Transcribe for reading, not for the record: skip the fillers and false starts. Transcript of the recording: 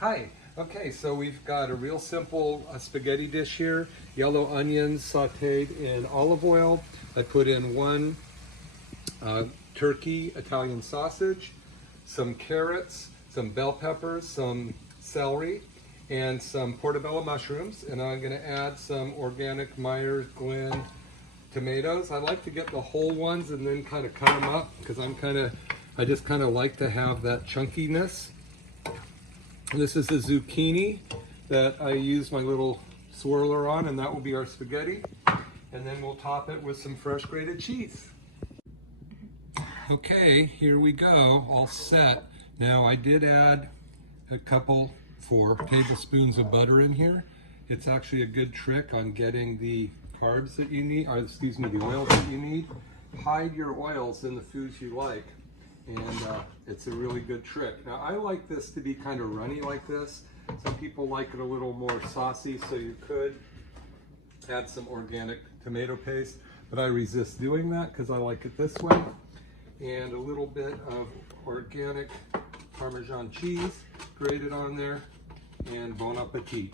Hi. Okay, so we've got a real simple spaghetti dish here. Yellow onions sauteed in olive oil. I put in one turkey Italian sausage, some carrots, some bell peppers, some celery, and some portobello mushrooms. And I'm going to add some organic Muir Glen tomatoes. I like to get the whole ones and then kind of cut them up because I just kind of like to have that chunkiness. This is a zucchini that I use my little swirler on, and that will be our spaghetti. And then we'll top it with some fresh grated cheese. Okay, here we go, all set. Now I did add a couple 4 tablespoons of butter in here. It's actually a good trick on getting the carbs that you need, or excuse me, the oils that you need. Hide your oils in the foods you like. And it's a really good trick. Now I like this to be kind of runny like this. Some people like it a little more saucy, so you could add some organic tomato paste, but I resist doing that because I like it this way. And a little bit of organic Parmesan cheese grated on there, and bon appetit.